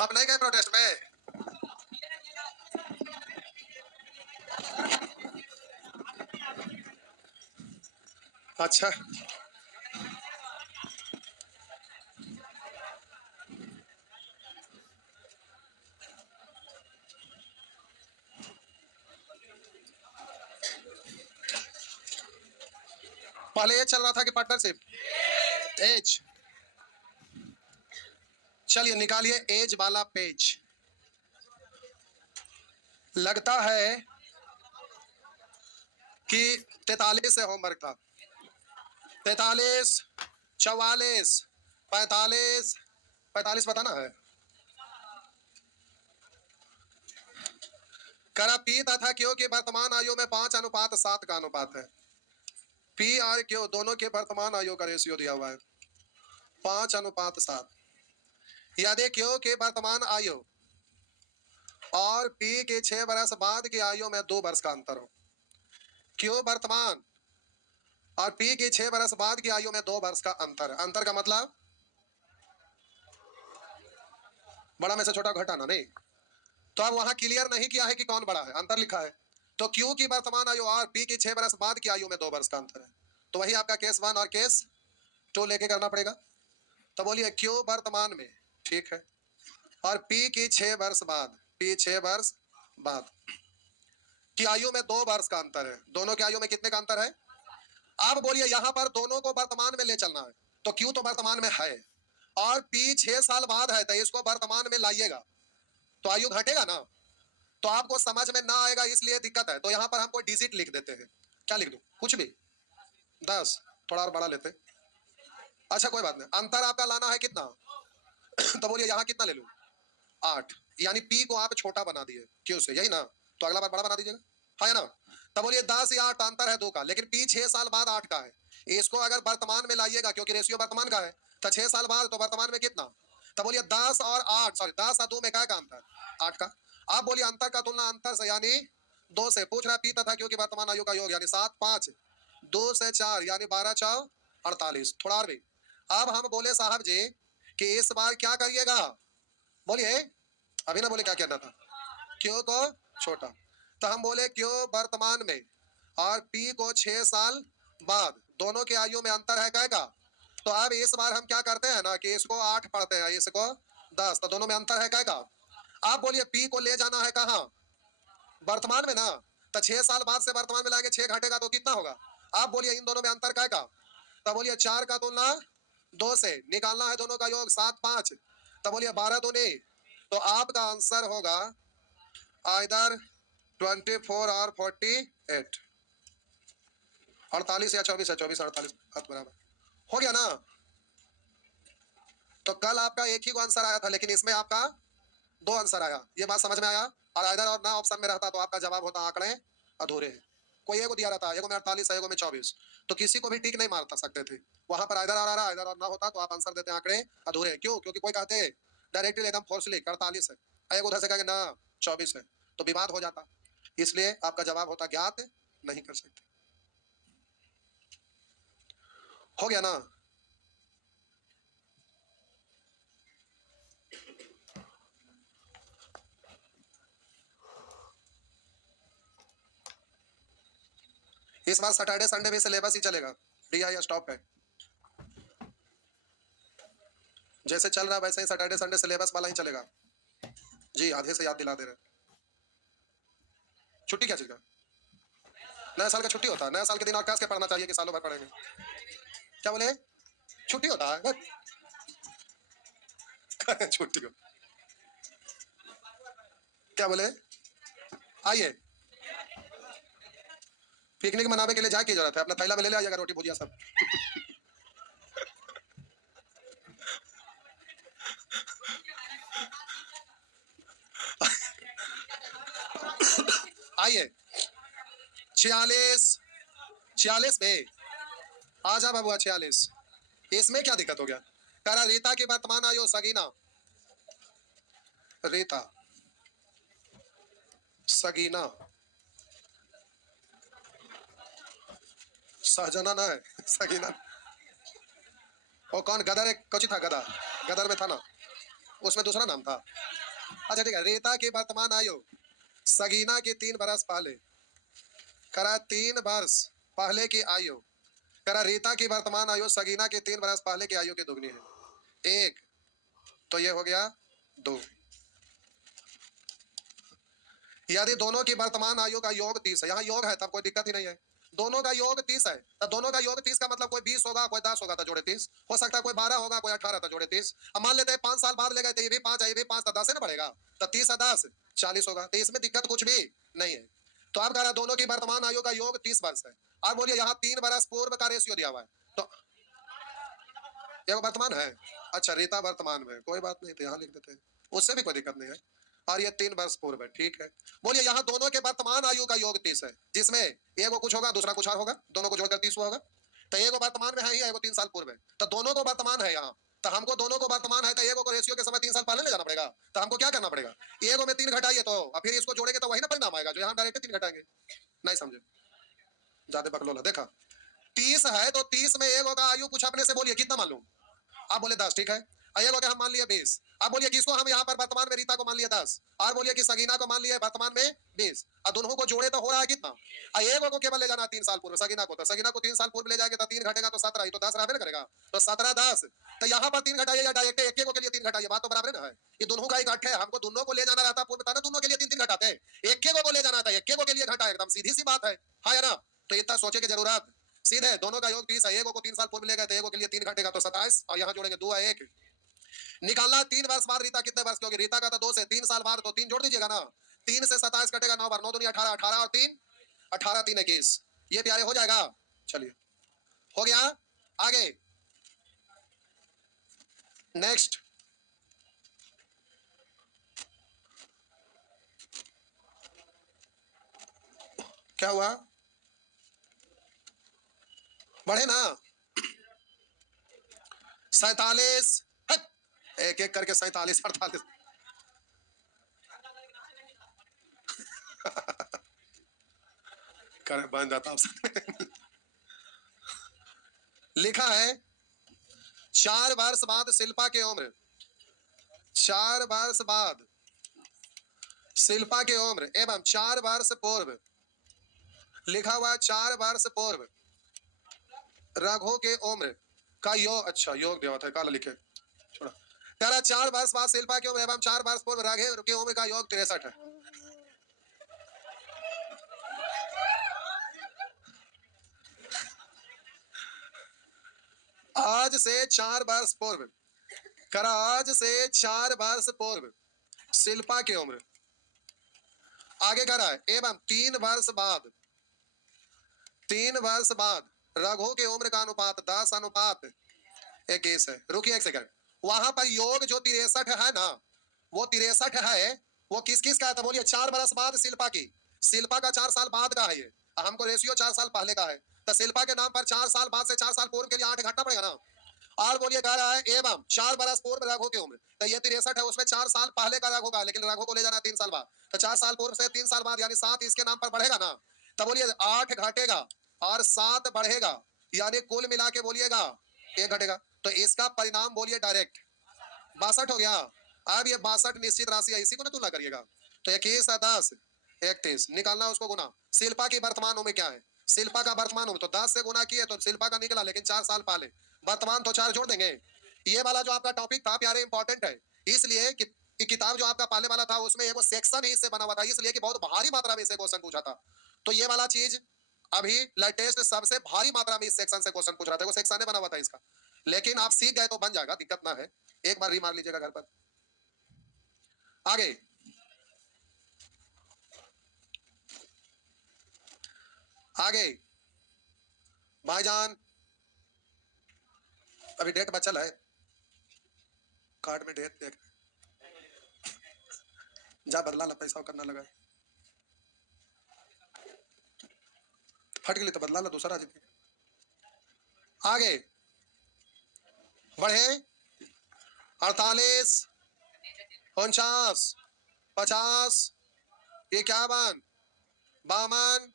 आप नहीं गए प्रोटेस्ट में? अच्छा, पहले ये चल रहा था कि पार्टनरशिप। एज, चलिए निकालिए एज वाला पेज। लगता है कि 43 से होमवर्क था। 43, 44, 45, 45 बताना है। करा पी तथा क्यों की वर्तमान आयु में 5:7 का अनुपात है। पी और क्यों दोनों के वर्तमान आयु का रेशियो दिया हुआ है 5:7। यदि क्यों की वर्तमान आयु और पी के 6 वर्ष बाद की आयु में 2 वर्ष का अंतर हो। क्यों वर्तमान और पी की 6 वर्ष बाद की आयु में 2 वर्ष का अंतर। अंतर का मतलब बड़ा में से छोटा घटाना नहीं। तो अब वहां क्लियर नहीं किया है कि कौन बड़ा है, अंतर लिखा है। तो क्यू की वर्तमान आयु और पी की 6 वर्ष बाद की आयु में 2 वर्ष का अंतर है। तो वही आपका केस 1 और केस 2 लेके करना पड़ेगा। तो बोलिए क्यू वर्तमान में, ठीक है, और पी की 6 वर्ष बाद, पी 6 वर्ष बाद की आयु में 2 वर्ष का अंतर है। दोनों की आयु में कितने का अंतर है? अब बोलिए यहां पर दोनों को वर्तमान में ले चलना है। तो क्यू तो वर्तमान में है और पी 6 साल बाद है, तो इसको वर्तमान में लाइएगा तो आयु घटेगा ना। तो आपको समझ में ना आएगा इसलिए दिक्कत है। तो यहां पर हमको डिजिट लिख देते हैं। क्या लिख दूं? कुछ भी, 10, थोड़ा और बड़ा लेते। अच्छा कोई बात नहीं। अंतर आपका लाना है कितना? तो बोलिए यहां कितना ले लूं? 8। यानी पी को आप छोटा बना दिए क्यू से, यही ना। तो अगला बार बड़ा बना दीजिएगा, है ना। तब बोलिए 10 या 8 अंतर है 2 का, लेकिन पी 6 साल बाद 8 का है। इसको अगर वर्तमान में लाइएगा क्योंकि रेशियो वर्तमान का है, तो 6 साल बाद तो वर्तमान में कितना। तब बोलिए 10 और 8, सॉरी 10 और 2 में क्या का अंतर? 8 का। आप बोलिए अंतर का तुलना अंतर से यानी 2 से। पूछ रहा पी तथा क्योंकि वर्तमान आयु का योग यानी 7, 5, 2 से 4 यानी 12, 4, 48। थोड़ा और भी। अब हम बोले साहब जी कि इस बार क्या करिएगा, बोलिए अभी ना बोले क्या कहना था। क्यों को छोटा, तो हम बोले क्यों वर्तमान में और पी को 6 साल बाद, दोनों के आयु में अंतर है का। तो अब इस बार हम क्या करते हैं ना कि इसको 8 पढ़ते हैं, इसको 10, तो दोनों में अंतर है का। आप बोलिए पी को ले जाना है कहाँ? वर्तमान में ना। तो 6 साल बाद से वर्तमान में लाएंगे, 6 घटेगा तो कितना होगा? आप बोलिए इन दोनों में अंतर का। तो बोलिए 4 का तुलना 2 से, निकालना है दोनों का योग 7, 5। तो बोलिए 12 दूनी, तो आपका आंसर होगा आइदर 24 और 48। 48 या 24 है, 24 48 बराबर हो गया ना। तो कल आपका एक ही को आंसर आया था, लेकिन इसमें आपका 2 आंसर आया। ये बात समझ में आया। और आइदर और ना ऑप्शन में रहता तो आपका जवाब होता आंकड़े अधूरे हैं। कोई एगो दिया रहता, एगो में 48 है, एगो में 24, तो किसी को भी टिक नहीं मार सकते थे। वहां पर आइदर और आ रहा, आइदर और ना होता तो आप आंसर देते आंकड़े अधूरे। क्यों? क्योंकि कोई कहते डायरेक्टली एकदम फोर्सली 48 है, एक उधर से कहेंगे ना 24 है, तो विवाद हो जाता। इसलिए आपका जवाब होता ज्ञात नहीं कर सकते। हो गया ना। इस बार सैटरडे संडे भी सिलेबस ही चलेगा, DI स्टॉप है। जैसे चल रहा है वैसे ही सैटरडे संडे सिलेबस वाला ही चलेगा। जी आधे से याद दिला दे रहे। छुट्टी क्या चीज का? नया साल का छुट्टी होता है। नया साल के दिन आकाश के पढ़ना चाहिए कि सालों भर पढ़ेंगे। क्या बोले? छुट्टी होता है छुट्टी हो। क्या बोले? आइए पिकनिक मनाने के लिए जाए की जरूरत है, अपना थैला में ले ले आइएगा रोटी भुजिया सब। आइए 46, 46 में आ जा बाबू। 46 इसमें क्या दिक्कत हो गया? कह रहा रीता की वर्तमान आयु सगीना, रीता सगीना, सहजना ना है सगीना। और कौन गदर? एक कौची था गदर, गदर में था ना। उसमें दूसरा नाम था। अच्छा ठीक है, रीता की वर्तमान आयु सगीना की 3 बरस पहले, करा 3 वर्ष पहले की आयु, करा रीता की वर्तमान आयु सगीना की 3 बरस पहले की आयु की दुगनी है। एक, तो ये हो गया 2। यदि दोनों की वर्तमान आयु का योग 30 है, यहाँ योग है तब कोई दिक्कत ही नहीं है, दोनों का योग 30 है, तो दोनों का योग 30 का मतलब कोई 20 होगा, कोई 10 होगा तो जोड़े 30, हो सकता है कोई 12 होगा, कोई 18 तो जोड़े 30। अब मान लेते हैं 5 साल बाद ले गए तो ये भी 5 है, ये भी 5, तो 10 है ना बढ़ेगा, तो 30 और 10 40 होगा, तो इसमें दिक्कत कुछ भी नहीं है। तो आप कह रहे दोनों की वर्तमान आयु का योग 30 वर्ष है। अब बोलिए यहाँ 3 बरस पूर्व का रेशियो दिया हुआ है, तो ये वर्तमान है। अच्छा रीता वर्तमान में, कोई बात नहीं, तो यहाँ लिख देते हैं, उससे भी कोई दिक्कत नहीं है। और ये 3 वर्ष पूर्व है, ठीक है। बोलिए यहाँ दोनों के वर्तमान आयु का योग 30 है, जिसमें एक कुछ होगा, दूसरा कुछ और होगा, दोनों को जोड़कर 30 होगा। तो एक वर्तमान में है ही, एक 3 साल पूर्व है, तो दोनों को वर्तमान है यहाँ, तो हमको दोनों को वर्तमान है, तो एक को रेशियो के समय 3 साल पहले ले जाना पड़ेगा, तो हमको क्या करना पड़ेगा, एक में 3 घटाइए, तो फिर इसको जोड़ेंगे तो वही ना परिणाम आएगा जो यहाँ डायरेक्ट 3 घटाएंगे। नहीं समझे, ज्यादा बकलोला। देखा 30 है तो 30 में एक होगा आयु, कुछ अपने से बोलिए कितना मान लूं, आप बोले 10, ठीक है। ये हो गया, हम मान लिया 20। अब बोलिए किसको हम यहाँ पर वर्तमान में रीता को मान लिया 10, और बोलिए कि सगीना को मान लिया वर्तमान में 20, और दोनों को जोड़े तो हो रहा है कितना, एक को केवल ले जाना 3 साल पूर्व, सगीना को, तो सगीना को 3 साल पूर्व ले जाएंगे तो 3 घटेगा तो 17 ही, तो 10 रहने करेगा, तो 17 10, तो यहाँ पर 3 घटाइए या डायरेक्ट एक को के लिए 3 घटाइए, बात तो बराबर है ना है। ये दोनों का इकट्ठे है, हमको दोनों को ले जाना रहता पूर्व था ना, दोनों के लिए 3 घटाते हैं, एक को ले जाना था, एक को के लिए घटा, एकदम सीधी सी बात है, हाँ या ना। तो इतना सोचे की जरूरत सीधे, दोनों का योग 30 है, एक को 3 साल पूर्व ले गए तो एक के लिए 3 घटेगा तो 27, और यहाँ जोड़ेंगे 2 1 निकालना। 3 वर्ष बाद रीता कितने वर्ष की होगी, रीता का तो 2 से 3 साल बाद, तो 3 जोड़ दीजिएगा ना, 3 से 27 कटेगा, 9 बार 9 दूनी 18, 18 और 3 18, 3 21, ये प्यारे हो जाएगा। चलिए हो गया, आगे नेक्स्ट। क्या हुआ, बढ़े ना 47, एक एक करके 47 48 कर बन जाता लिखा है 4 वर्ष बाद शिल्पा की उम्र, 4 वर्ष बाद शिल्पा की उम्र एवं 4 वर्ष पूर्व, लिखा हुआ 4 वर्ष पूर्व रघु के उम्र का योग, अच्छा योग दिया था, काला लिखे छोड़ा, तेरा 4 वर्ष बाद शिल्पा की उम्र एवं 4 वर्ष पूर्व रघु की उम्र का योग 63 है। आज से 4 वर्ष पूर्व, करा आज से 4 वर्ष पूर्व शिल्पा की उम्र, आगे करा है एवं 3 वर्ष बाद, 3 वर्ष बाद रघु की उम्र का अनुपात 10 अनुपात 21 है। रुकिए एक सेकंड, वहां पर योग जो 63 है ना, वो 63 है, वो किस किस का है, तो बोलिए 4 वर्ष बाद शिल्पा की, शिल्पा का 4 साल बाद का है ये, हमको रेशियो 4 साल पहले का है, तो शिल्पा के नाम पर 4 साल बाद से 4 साल पूर्व के लिए 8 घटना पड़ेगा ना। और बोलिए कह रहा है एवं 4 वर्ष पूर्व रघु की उम्र, तो ये 63 है, उसमें 4 साल पहले का रघु का, लेकिन रघु को ले जाना 3 साल बाद, तो 4 साल पूर्व से 3 साल बाद यानी 7 इसके नाम पर बढ़ेगा ना, तो बोलिए 8 घटेगा और 7 बढ़ेगा, यानी कुल मिला के बोलिएगा 1 घटेगा, तो इसका परिणाम बोलिए डायरेक्ट 62 हो गया। अब ये 62 निश्चित राशि है, इसी को ना तुलना करिएगा, तो 21 10 31 निकालना, उसको गुना। शिल्पा की वर्तमान उम्र क्या है, शिल्पा का वर्तमान उम्र तो 10 से गुना किए तो शिल्पा का निकला, लेकिन 4 साल पहले, वर्तमान तो 4 जोड़ देंगे। ये वाला जो आपका टॉपिक था प्यारे इंपॉर्टेंट है, इसलिए कि किताब जो आपका पहले वाला था उसमें एक सेक्शन ही इससे बना हुआ था, इसलिए कि बहुत भारी मात्रा में इससे क्वेश्चन पूछा था, तो ये वाला चीज अभी लेटेस्ट सबसे भारी मात्रा में इस सेक्शन से क्वेश्चन पूछ रहा था, वो सेक्शन बना हुआ था इसका, लेकिन आप सीख गए तो बन जाएगा, दिक्कत ना है, एक बार रीमार लीजिएगा घर पर। आगे आगे भाईजान, अभी डेट बचल है, कार्ड में डेट देख, जा बदला ला, पैसा करना लगा, फट गई तो बदला ला दूसरा जीत। आगे बढ़े 48 49 50 51 52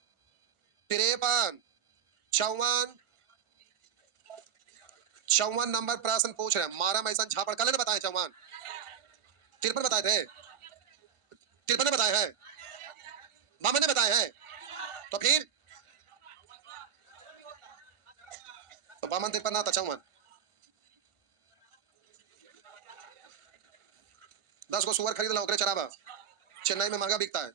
53 54 54 नंबर प्रश्न पूछ रहे हैं, मारा मैं ऐसा झापड़ कल बताए 54 53 बताए थे, 53 बताए हैं, 52 बताए हैं, तो फिर तो 52 53 ना 54, 10 को सुअर खरीद लो ओकरे चरावा, चेन्नई में महंगा बिकता है।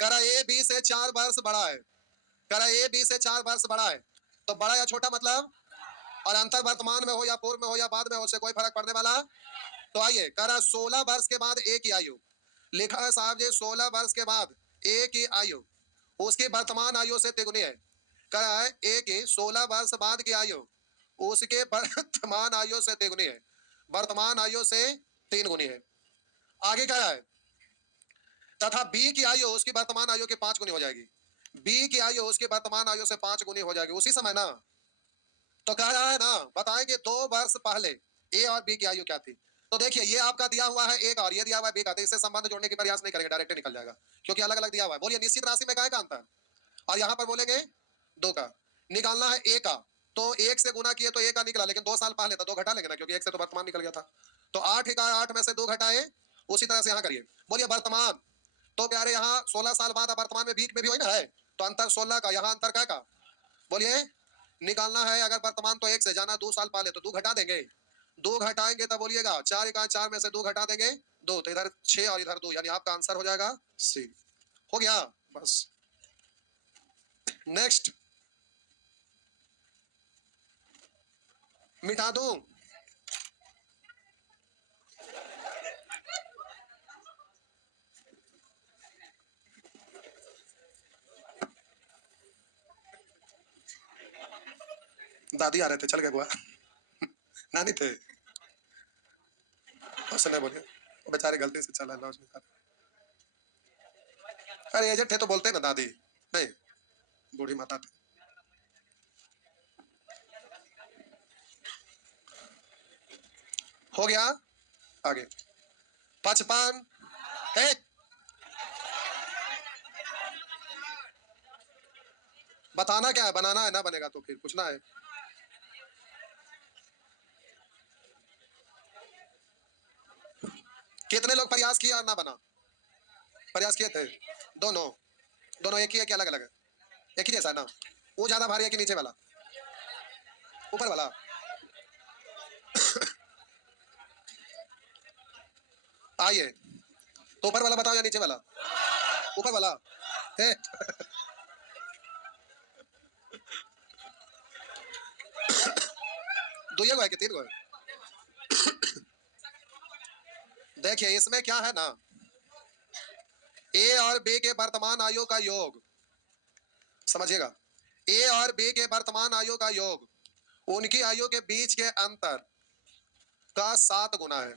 करा ए बी से 4 वर्ष बड़ा है, करा ए बी से 4 वर्ष बड़ा है, तो बड़ा या छोटा मतलब, और अंतर वर्तमान में हो या पूर्व में हो या बाद में हो, उससे कोई फर्क पड़ने वाला। तो आइए, करा 16 वर्ष के बाद ए की आयु, लिखा है साहब जी 16 वर्ष के बाद ए की आयु उसकी वर्तमान आयु से तिगुनी है। करा है ए की 16 वर्ष बाद की आयु उसके वर्तमान आयु से तिगुनी है, वर्तमान आयु से 3 गुनी है। आगे कह रहा है तथा बी की आयु उसकी वर्तमान आयु के 5 गुनी हो जाएगी, बी की आयु उसकी वर्तमान आयु से 5 गुनी हो जाएगी उसी समय ना। तो कह रहा है ना बताएंगे 2 वर्ष पहले ए और बी की आयु क्या थी। तो देखिए ये आपका दिया हुआ है एक और ये दिया हुआ है बी का, तो इससे संबंध जोड़ने की प्रयास नहीं करेंगे, डायरेक्ट निकल जाएगा क्योंकि अलग अलग दिया हुआ है। बोलिए निश्चित राशि में काय का अंतर, और यहाँ पर बोलेंगे 2 का निकालना है ए का, तो 1 से गुना किए तो ए का निकला, लेकिन 2 साल पहले था 2 घटा लेंगे ना क्योंकि 1 से तो वर्तमान निकल गया था। तो 8 का 8 में से 2 घटाए, उसी तरह से यहाँ करिए। बोलिए वर्तमान, तो प्यारे यहाँ 16 साल बाद वर्तमान में बीच में भी वही ना है, तो अंतर 16 का, यहाँ अंतर क्या का। बोलिए निकालना है, अगर वर्तमान तो 1 से जाना 2 साल पहले तो 2 घटा देंगे, 2 घटाएंगे तब बोलिएगा 4 का 4 में से 2 घटा देंगे 2, तो इधर 6 और इधर 2, यानी आपका आंसर हो जाएगा सी। हो गया बस। नेक्स्ट मिटा दूं, दादी आ रहे थे चल गए बुआ नानी थे, उसने बोले वो बेचारे गलती से चला लॉज में। अरे एजेंट थे तो बोलते ना दादी, नहीं बूढ़ी माता थे। हो गया आगे 55 है, बताना क्या है, बनाना है ना, बनेगा तो फिर पूछना है। कितने लोग प्रयास किया और ना बना, प्रयास किए थे दोनों, दोनों एक ही है कि अलग अलग है, एक ही जैसा है ना। वो ज्यादा भारी है कि नीचे वाला, ऊपर वाला। आइए तो ऊपर वाला बताओ या नीचे वाला, ऊपर वाला है दो गो है कि 3 गो है। देखिए इसमें क्या है ना, ए और बी के वर्तमान आयु का योग, समझिएगा, ए और बी के वर्तमान आयु का योग उनकी आयु के बीच के अंतर का 7 गुना है,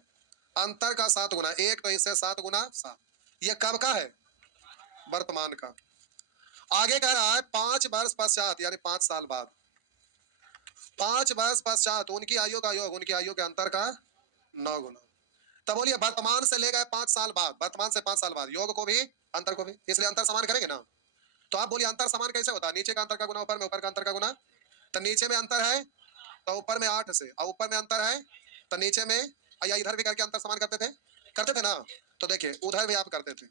अंतर का 7 गुना, एक तो इससे 7 गुना 7, ये कब का है, वर्तमान का। आगे कह रहा है 5 वर्ष पश्चात यानी 5 साल बाद, 5 वर्ष पश्चात उनकी आयु का योग उनकी आयु के अंतर का 9 गुना। तब बोलिए वर्तमान से ले गए 5 साल बाद, वर्तमान से 5 साल बाद, योग को भी अंतर को भी, इसलिए अंतर समान करेंगे ना। तो आप बोलिए अंतर समान कैसे होता है, नीचे का अंतर का गुना ऊपर में, ऊपर का अंतर का गुना। तो नीचे में अंतर है तो ऊपर में 8 से, और ऊपर में अंतर है तो नीचे में, या इधर भी करके अंतर समान करते थे ना। तो देखिए उधर भी आप करते थे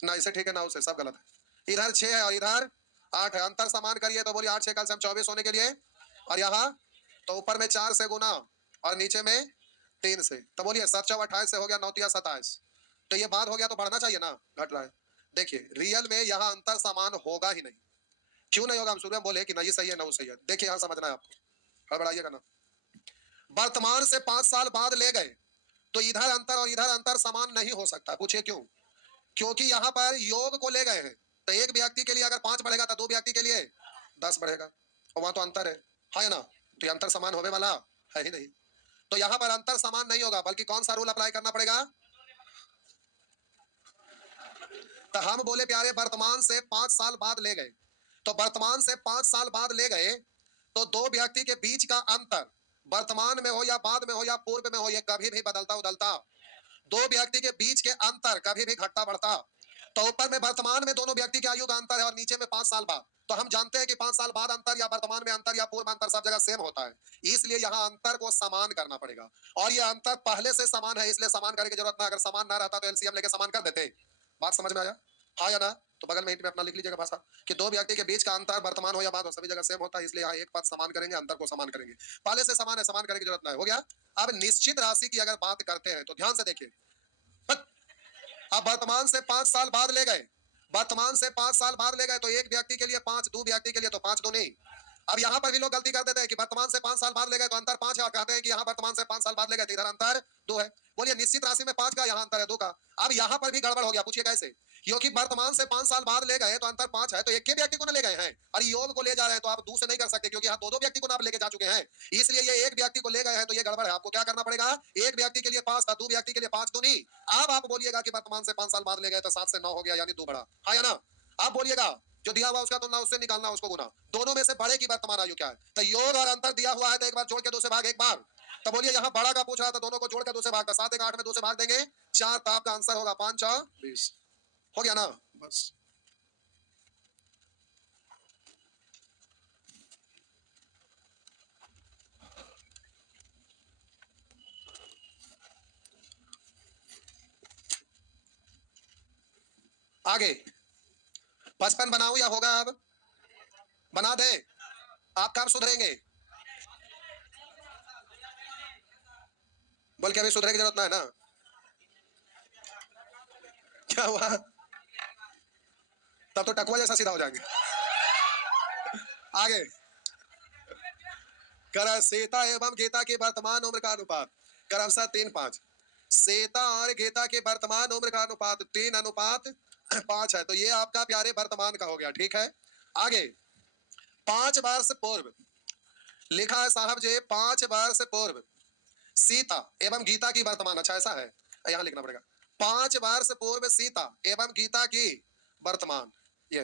ना, इसे ठीक है ना, उसे सब गलत है। इधर 6 है और इधर 8 है, अंतर समान करिए तो बोलिए 8 6 कल से 24 होने के लिए, और यहाँ तो ऊपर में 4 से गुना और नीचे में 3 से, तो बोलिए 7 4 28 से हो गया 9 3 27, तो ये बात हो गया तो बढ़ना चाहिए ना, घट रहा है। देखिए रियल में यहाँ अंतर समान होगा ही नहीं, क्यों नहीं होगा, हम शुरू में बोले कि नहीं सही है ना सही है। देखिए यहाँ समझना है आपको, हड़बड़ाइएगा ना। वर्तमान से 5 साल बाद ले गए तो इधर अंतर और इधर अंतर समान नहीं हो सकता, पूछिए क्यों, क्योंकि यहाँ पर योग को ले गए हैं, तो एक व्यक्ति के लिए अगर 5 बढ़ेगा तो 2 व्यक्ति के लिए 10 बढ़ेगा, और वहां तो अंतर है ना, तो ये अंतर समान होने वाला है ही नहीं। तो यहाँ पर अंतर समान नहीं होगा, बल्कि कौन सा रूल अप्लाई करना पड़ेगा। तो हम बोले प्यारे वर्तमान से 5 साल बाद ले गए, तो वर्तमान से 5 साल बाद ले गए तो 2 व्यक्ति के बीच का अंतर वर्तमान में हो या बाद में हो या पूर्व में हो, ये कभी भी बदलता उदलता, 2 व्यक्ति के बीच के अंतर कभी भी घटता बढ़ता तो ऊपर में वर्तमान में दोनों व्यक्ति की आयु का अंतर है और नीचे में 5 साल बाद। तो हम जानते हैं कि 5 साल बाद अंतर या वर्तमान में अंतर या पूर्व में अंतर सब जगह सेम होता है, इसलिए यहाँ अंतर को समान करना पड़ेगा। और यह अंतर पहले से समान है, इसलिए समान करने की जरूरत ना। अगर समान ना रहता तो एलसीएम लेके समान कर देते। बात समझ में आया? हाँ या ना? तो बगल में अपना लिख लीजिएगा भाषा कि दो व्यक्ति के बीच का अंतर वर्तमान हो या बाद हो सभी जगह सेम होता है, इसलिए यहाँ एक पद समान करेंगे, अंतर को समान करेंगे। पहले से समान है, समान करने की जरूरत नहीं। हो गया? अब निश्चित राशि की अगर बात करते हैं तो ध्यान से देखिए। अब वर्तमान से 5 साल बाद ले गए, वर्तमान से 5 साल बाद ले गए तो एक व्यक्ति के लिए 5, दो व्यक्ति के लिए तो 5 दो नहीं। अब यहाँ पर भी लोग गलती कर देते हैं कि वर्तमान से 5 साल बाद ले गए तो अंतर 5 है, और कहते हैं कि यहाँ वर्तमान से 5 साल बाद ले गए तो इधर अंतर 2 है। बोलिए निश्चित राशि में 5 का, यहाँ अंतर है 2 का। अब यहाँ पर भी गड़बड़ हो गया, पूछिए कैसे? क्योंकि वर्तमान से 5 साल बाद ले गए तो अंतर 5 है, तो एक ही व्यक्ति को ना ले गए हैं, और योग को ले जा रहे हैं तो आप 2 से नहीं कर सकते, क्योंकि यहाँ दो व्यक्ति को ना आप लेके जा चुके हैं, इसलिए ये एक व्यक्ति को ले गए हैं तो ये गड़बड़ है। आपको क्या करना पड़ेगा? एक व्यक्ति के लिए 5 था, दो व्यक्ति के लिए 5 तो नहीं। अब आप बोलिएगा कि वर्तमान से 5 साल बाद ले गए तो 7 से 9 हो गया, यानी 2 बढ़ा। हाँ या ना? आप बोलिएगा जो दिया हुआ उसका तुलना उससे निकालना, उसको गुना। दोनों में से बड़े की वर्तमान आयु क्या है? तो योग और अंतर दिया हुआ है तो एक बार जोड़ के 2 से भाग एक बार। तो बोलिए यहाँ बड़ा का पूछ रहा था, दोनों को जोड़ के 2 से भाग, 7 1 8 में 2 से भाग देंगे 4, तो आपका आंसर होगा 5 4 20। हो गया ना? बस आगे 55 बनाऊं या होगा? अब बना दे। आप कब सुधरेंगे? बोल के अभी सुधरने की जरूरत ना है ना? क्या हुआ? तब तो टकुआ जैसा सीधा हो जाएंगे। आगे कर सीता एवं गीता की वर्तमान उम्र का अनुपात क्रमशः 3:5। सीता और गीता की वर्तमान उम्र का अनुपात 3:5 है, तो ये आपका प्यारे वर्तमान का हो गया। ठीक है, आगे 5 वर्ष पूर्व लिखा है साहब जी, 5 वर्ष पूर्व सीता एवं गीता की वर्तमान, अच्छा ऐसा है, यहाँ लिखना पड़ेगा 5 वर्ष पूर्व सीता एवं गीता की वर्तमान। ये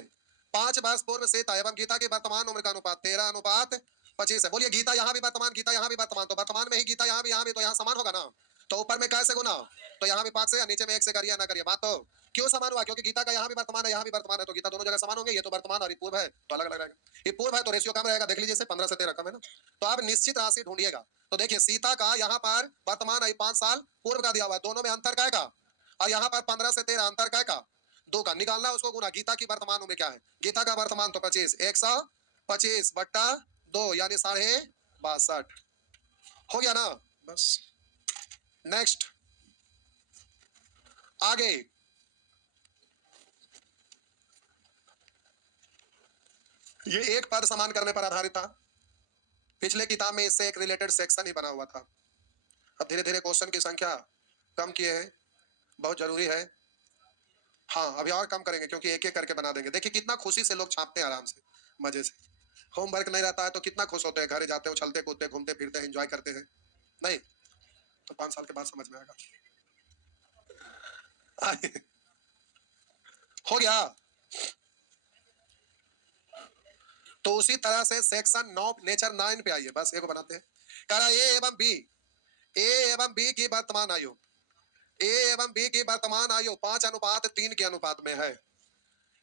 5 वर्ष पूर्व सीता एवं गीता की वर्तमान उम्र का अनुपात 13:25 है। बोलिए गीता यहाँ भी वर्तमान, गीता यहाँ भी वर्तमान, तो वर्तमान में ही गीता यहाँ भी, तो यहाँ समान होगा ना? तो ऊपर में कैसे गुना? तो यहाँ भी 5 से, नीचे में 1 से करिए ना करिए। बात तो क्यों समान हुआ? क्योंकि गीता का यहाँ भी वर्तमान है, यहाँ भी वर्तमान है, तो गीता दोनों जगह समान होंगे। ये तो वर्तमान और ये पूर्व है तो अलग अलग रहेगा। ये पूर्व है तो रेशियो कम रहेगा, देख लीजिए 15 से 13 कम है ना। तो आप निश्चित राशि ढूंढिएगा। तो देखिए सीता का यहाँ पर वर्तमान है 5 साल पूर्व का दिया हुआ है, दोनों में अंतर काय का, और यहाँ पर 15 से 13 अंतर काय का 2 का, निकालना उसको गुना। गीता की वर्तमान उम्र क्या है? गीता का वर्तमान तो 25, 125 बट्टा 2 यानी 62.5 हो गया ना? बस नेक्स्ट आगे ये एक पद समान करने पर आधारित था। पिछले किताब में इससे एक रिलेटेड सेक्शन ही बना हुआ था। अब धीरे धीरे क्वेश्चन की संख्या कम किए हैं, बहुत जरूरी है। हाँ अभी और कम करेंगे क्योंकि एक एक करके बना देंगे। देखिए कितना खुशी से लोग छापते हैं, आराम से मजे से। होमवर्क नहीं रहता है तो कितना खुश होते हैं, घर जाते हो उछलते कूदते घूमते फिरते हैं, एंजॉय करते हैं। नहीं तो 5 साल के बाद समझ में आएगा। हो गया। तो उसी तरह से सेक्शन 9 नेचर 9 पे आइए, बस एक बनाते हैं। कह रहा ए एवं बी की वर्तमान आयु, ए एवं बी की वर्तमान आयु 5:3 के अनुपात में है।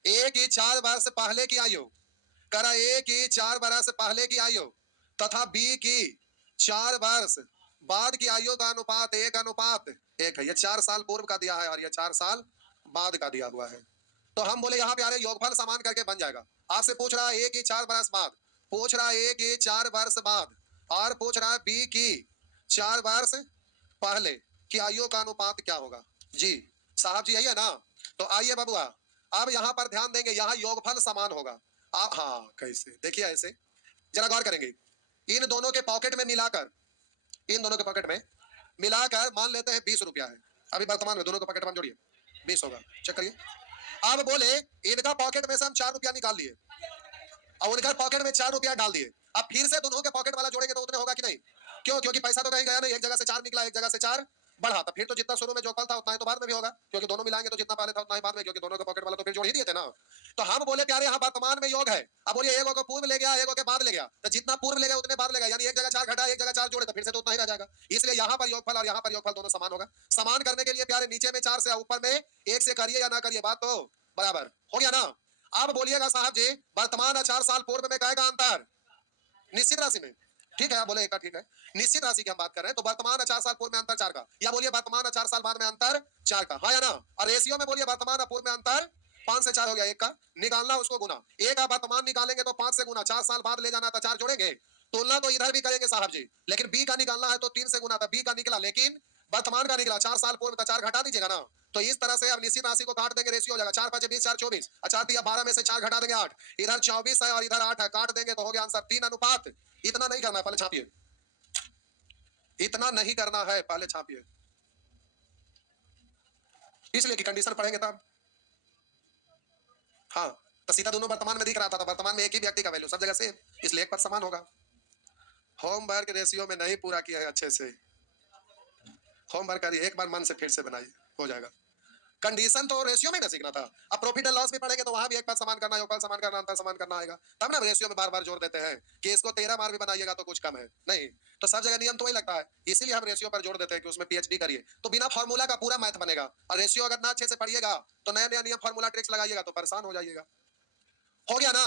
ए की 4 वर्ष पहले की आयु, कह रहा ए की 4 वर्ष पहले की आयु तथा बी की 4 वर्ष बाद की आयु का अनुपात 1:1 है। ये 4 साल पूर्व का दिया है और ये 4 साल बाद का दिया हुआ है। तो हम बोले यहाँ पे आ रहे योगफल समान करके बन जाएगा। आपसे पूछ रहा है ए की 4 वर्ष बाद, पूछ रहा है ए की 4 वर्ष बाद, और पूछ रहा है बी की 4 वर्ष पहले की आयु का अनुपात क्या होगा? जी साहब जी यही है ना? तो आइए बबुआ, अब यहाँ पर ध्यान देंगे, यहाँ योगफल समान होगा। आप हाँ कैसे देखिए, ऐसे जरा गौर करेंगे। इन दोनों के पॉकेट में मिलाकर, इन दोनों के पॉकेट में मिलाकर मान लेते हैं 20 रुपया है। अभी वर्तमान में दोनों के पॉकेट में जोड़िए 20 होगा, चेक करिए। अब बोले इनका पॉकेट में से हम 4 रुपया निकाल लिए और उनका पॉकेट में 4 रुपया डाल दिए। अब फिर से दोनों के पॉकेट वाला जोड़ेंगे तो उतने होगा कि नहीं? क्यों? क्योंकि पैसा तो कहीं गया नहीं, एक जगह से 4 निकला एक जगह से 4 बढ़ा, तो फिर तो जितना शुरू में जोड़फल था उतना ही तो बाद में भी होगा, क्योंकि दोनों मिलाएंगे तो जितना पहले था उतना ही बाद में, क्योंकि दोनों के पॉकेट वाला तो फिर जोड़ ही दिए थे ना। तो हम बोले प्यारे यहाँ वर्तमान में योग है। अब बोलिए एक को पूर्व ले गया, एक के बाद ले गया, तो जितना पूर्व ले गया उतने बाद ले गया, यानी एक जगह 4 घटा एक जगह 4 जोड़े तो फिर से तो उतना ही रह जाएगा। इसलिए यहाँ पर योगफल और यहाँ पर योगफल दोनों समान होगा। समान करने के लिए प्यारे नीचे में 4 से ऊपर में 1 से करिए या ना करिए, बात तो बराबर हो गया ना। अब बोलिएगा साहब जी वर्तमान 4 साल पूर्व में कहेगा अंतर निश्चित राशि में, ठीक है। आप बोले एक का ठीक है, निश्चित राशि की हम बात कर रहे हैं, तो वर्तमान 4 साल पूर्व में अंतर 4 का, या बोलिए वर्तमान 4 साल बाद में अंतर 4 का, हाँ या ना। और रेशियो में बोलिए वर्तमान पूर्व में अंतर 5 से 4 हो गया, एक का निकालना उसको गुना, एक आप वर्तमान निकालेंगे तो 5 से गुना, 4 साल बाद ले जाना था 4 जोड़ेंगे, तुलना तो इधर भी करेंगे साहब जी, लेकिन बी का निकालना है तो 3 से गुना था, बी का निकला लेकिन वर्तमान का निकला 4 साल पूर्व, 4 घटा दीजिएगा ना। तो इस तरह से अब निश्चित राशि को काट देंगे, रेशियो हो जाएगा 4 5 20 4 24, 4 दिया 12 में से 4 घटा देंगे 8, इधर 24 है और इधर 8 है, काट देंगे तो हो गया आंसर 3 अनुपात। इतना नहीं करना है, पहले छापिए, इतना नहीं करना है, पहले छापिए, इसलिए कि कंडीशन पढ़ेंगे तब। हाँ, तो सीधा दोनों वर्तमान में दिख रहा था, तो वर्तमान में एक ही व्यक्ति का वैल्यू सब जगह से, इसलिए एक पर समान होगा। होमवर्क रेशियो में नहीं पूरा किया है अच्छे से, होमवर्क करिए एक बार मन से फिर से बनाइए, हो जाएगा। कंडीशन तो रेशियो में ना सीखना था, अब प्रॉफिट एंड लॉस भी पढ़ेंगे तो वहां भी एक बार समान करना, योगफल समान करना, अंतर समान करना आएगा, तब ना रेशियो में बार बार जोड़ देते हैं कि इसको 13 बार भी बनाइएगा तो कुछ कम है नहीं, तो सब जगह नियम तो वही लगता है, इसीलिए हम रेशियो पर जोड़ देते हैं कि उसमें पीएचडी करिए, तो बिना फॉर्मूला का पूरा मैथ बनेगा, और रेशियो अगर ना अच्छे से पढ़िएगा तो नया नया नियम फॉर्मूला ट्रिक्स लगाइएगा तो परेशान हो जाइएगा। हो गया ना,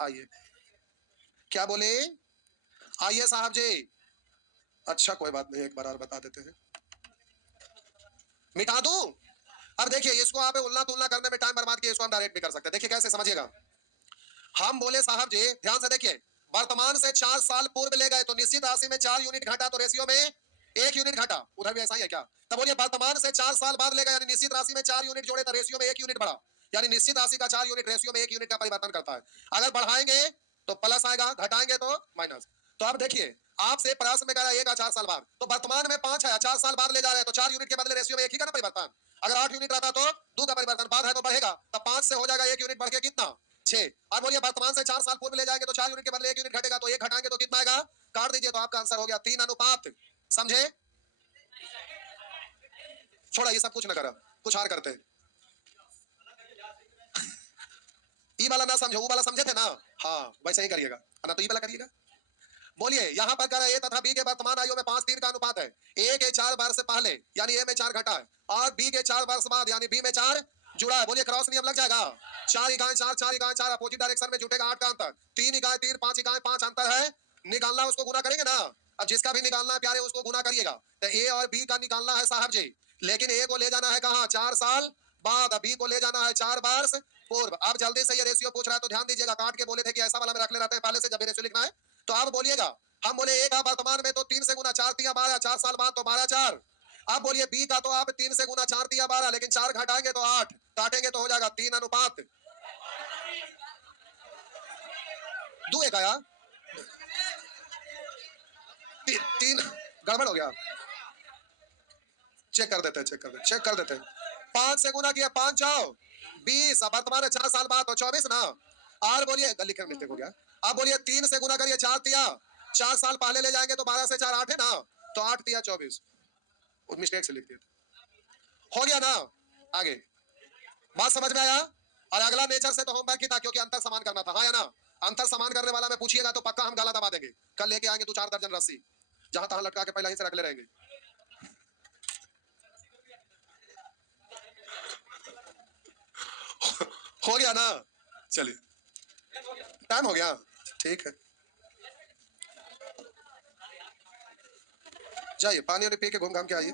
आइए, क्या बोले, आइए साहब जी, अच्छा कोई बात नहीं, एक बार और बता देते हैं, मिटा दूं। अब देखिए इसको आप उल्ला तुलना करने में टाइम बर्बाद किए, इसको हम डायरेक्ट भी कर सकते हैं, देखिए कैसे समझिएगा। हम बोले साहब जी ध्यान से देखिए, वर्तमान से 4 साल पूर्व ले गए तो निश्चित राशि में 4 यूनिट घटा, तो रेशियो में 1 यूनिट घटा, उधर भी ऐसा ही है क्या। तब बोलिए वर्तमान से 4 साल बाद ले गए, यानी निश्चित राशि में 4 यूनिट जोड़े तो रेशियो में 1 यूनिट बढ़ा, यानी निश्चित राशि का 4 यूनिट रेशियो में 1 यूनिट का परिवर्तन करता है। अगर बढ़ाएंगे तो प्लस आएगा, घटाएंगे तो माइनस। तो अब देखिए आपसे प्रश्न में कह रहा है 4 साल बाद, तो वर्तमान में 5 है, 4 साल बाद ले जा रहे हैं तो 4 यूनिट के बदले रेशियो में 1 ही का ना परिवर्तन, अगर 8 यूनिट रहता तो 2 का परिवर्तन, बाद है तो बढ़ेगा, तब 5 से हो जाएगा 1 यूनिट बढ़ के कितना 6। और बोलिए वर्तमान से 4 साल पूर्व ले जाएंगे तो 4 यूनिट के बदले 1 यूनिट घटेगा, तो 1 घटाएंगे तो कितना आएगा, काट दीजिए तो आपका आंसर हो गया 3 अनुपात। समझे, छोड़ा ये सब कुछ ना करा, कुछ और करते, ई वाला ना समझो, वो वाला समझे थे ना, हाँ वैसे ही करिएगा ना, तो ई वाला करिएगा। बोलिए यहाँ पर कह ए तथा बी के वर्तमान आयु में 5:3 का अनुपात है, ए के 4 बार से पहले यानी ए में 4 घटा है, और बी के 4 वर्ष बाद यानी बी में 4 जुड़ा है, बोलिए क्रॉस नियम लग जाएगा, 4 इकाई 4 4 इकाई 4 अपोजिट डायरेक्शन में जुटेगा 8 का अंतर, 3 इकाई 3 5 इकाई 5 अंतर है, निकालना उसको गुना करेंगे ना। अब जिसका भी निकालना है प्यारे उसको गुना करिएगा, तो ए और बी का निकालना है साहब जी, लेकिन ए को ले जाना है कहाँ 4 साल बाद, बी को ले जाना है 4 वर्ष पूर्व। अब जल्दी से ये रेशियो पूछ रहा है तो ध्यान दीजिएगा, काट के बोले थे कि ऐसा वाला में रख ले रहते हैं पहले से जब भी रेशियो लिखना है, तो आप बोलिएगा हम बोले ए का वर्तमान में तो 3 से गुना 4 दिया 12, 4 साल बाद तो 12 4। अब बोलिए बी का तो आप 3 से गुना 4 दिया 12, लेकिन 4 घटाएंगे तो 8, काटेंगे तो हो जाएगा 3 अनुपात दुए का यार, 3 गड़बड़ हो गया, चेक कर देते हैं, चेक कर देते हैं। 5 से गुना किया 5 जाओ 20, अब वर्तमान है 4 साल बाद तो 24 ना, और बोलिए गली कर मिलते हो गया। अब बोलिए 3 से गुना करिए 4 दिया, 4 साल पहले ले जाएंगे तो 12 से 4 8 है ना, तो 8 दिया 24, मिस्टेक से लिख दिया, हो गया ना। आगे बात समझ में आया, और अगला नेचर से तो होमवर्क ही था क्योंकि अंतर समान करना था, हाँ या ना। अंतर समान करने वाला में पूछिएगा तो पक्का हम गाला दबा देंगे, कल लेके आएंगे 2 4 दर्जन रस्सी, जहां तहां लटका के पहले ही से रख ले रहेंगे। हो गया ना, चलिए टाइम हो गया, ठीक है, जाइए पानी वानी पी के घूम घाम के आइए।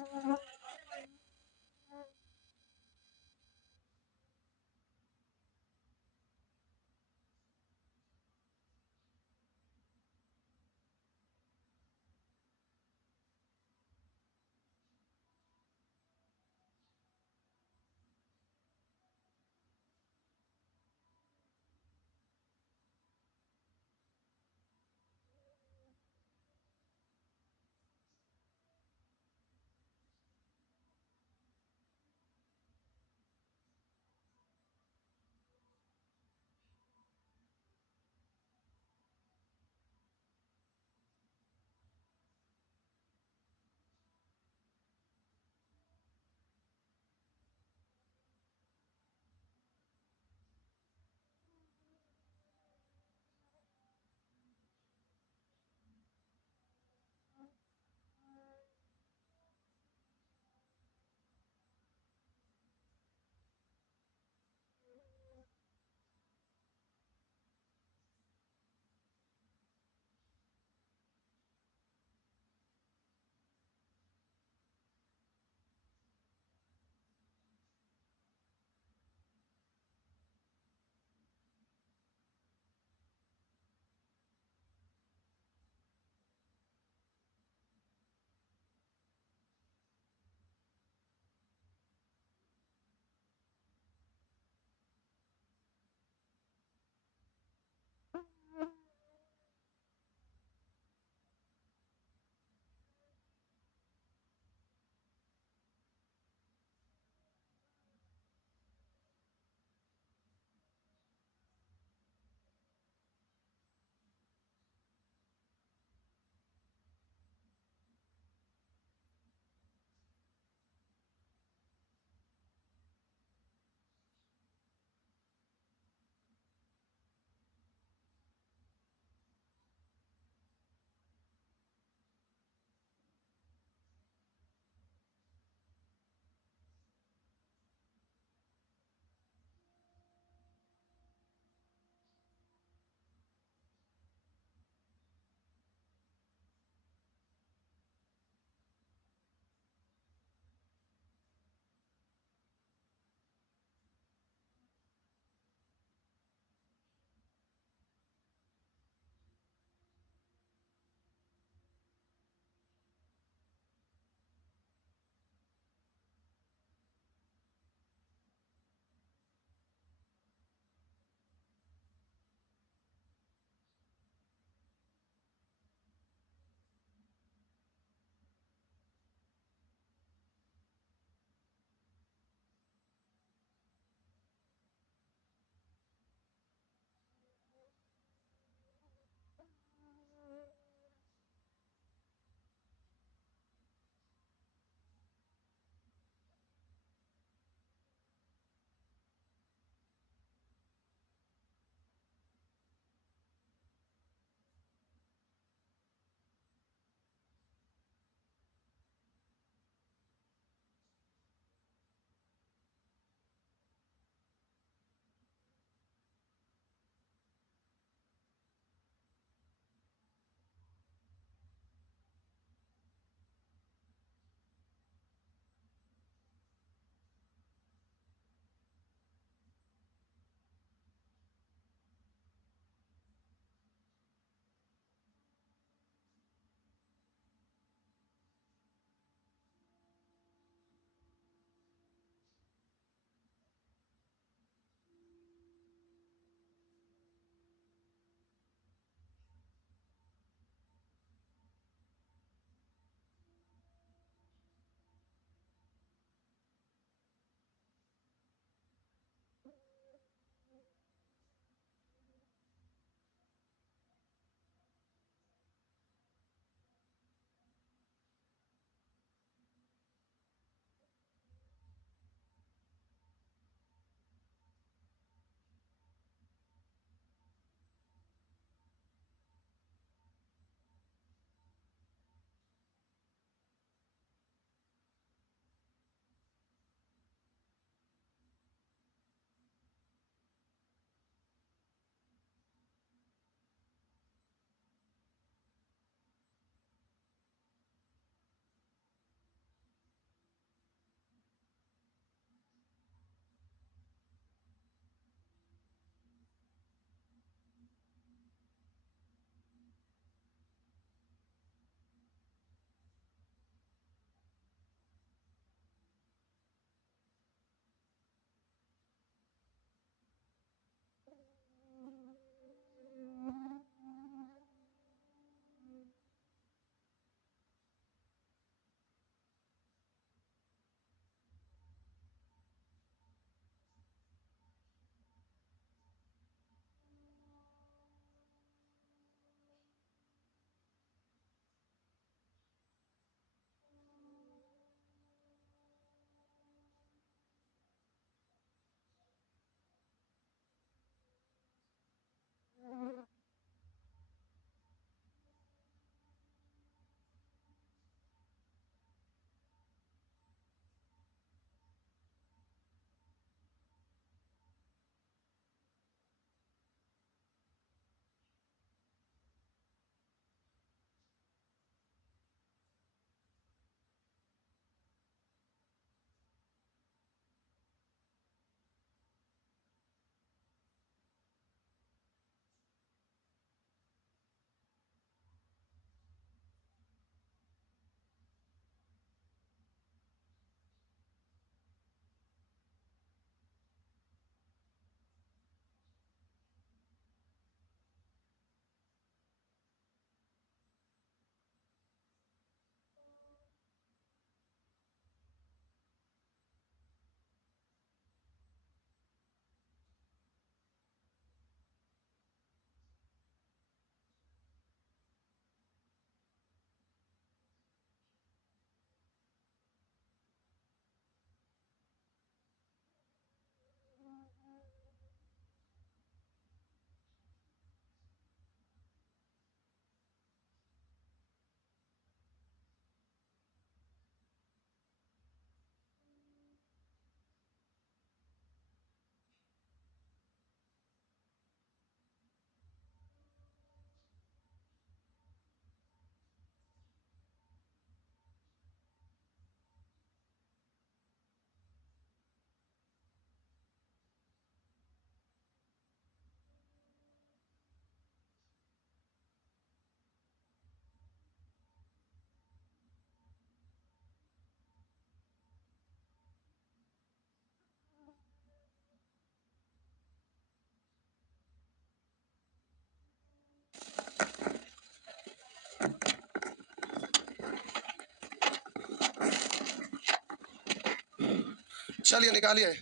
चलिए निकालिए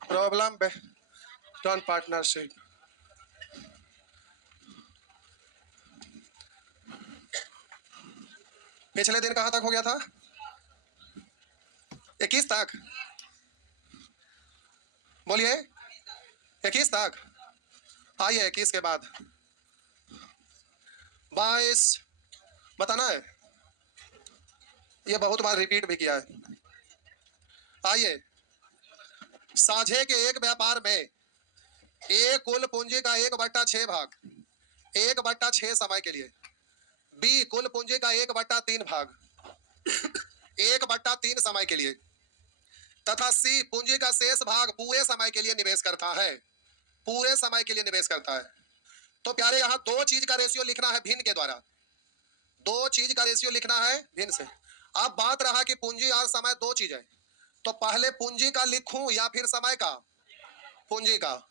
प्रॉब्लम बेस्ड ऑन पार्टनरशिप। पिछले दिन कहां तक हो गया था? 21 तक। बोलिए 21 तक। आइए 21 के बाद 22 बताना है। ये बहुत बार रिपीट भी किया है। आइए, साझे के एक व्यापार में ए कुल पूंजी का 1/6 भाग 1/6 समय के लिए, बी कुल पूंजी का 1/3 भाग 1/3 समय के लिए, तथा सी पूंजी का शेष भाग पूरे समय के लिए निवेश करता है। पूरे समय के लिए निवेश करता है। तो प्यारे यहां दो चीज का रेशियो लिखना है भिन्न के द्वारा। दो चीज का रेशियो लिखना है भिन्न से। अब बात रहा कि पूंजी और समय दो चीज है, तो पहले पूंजी का लिखूं या फिर समय का? पूंजी का।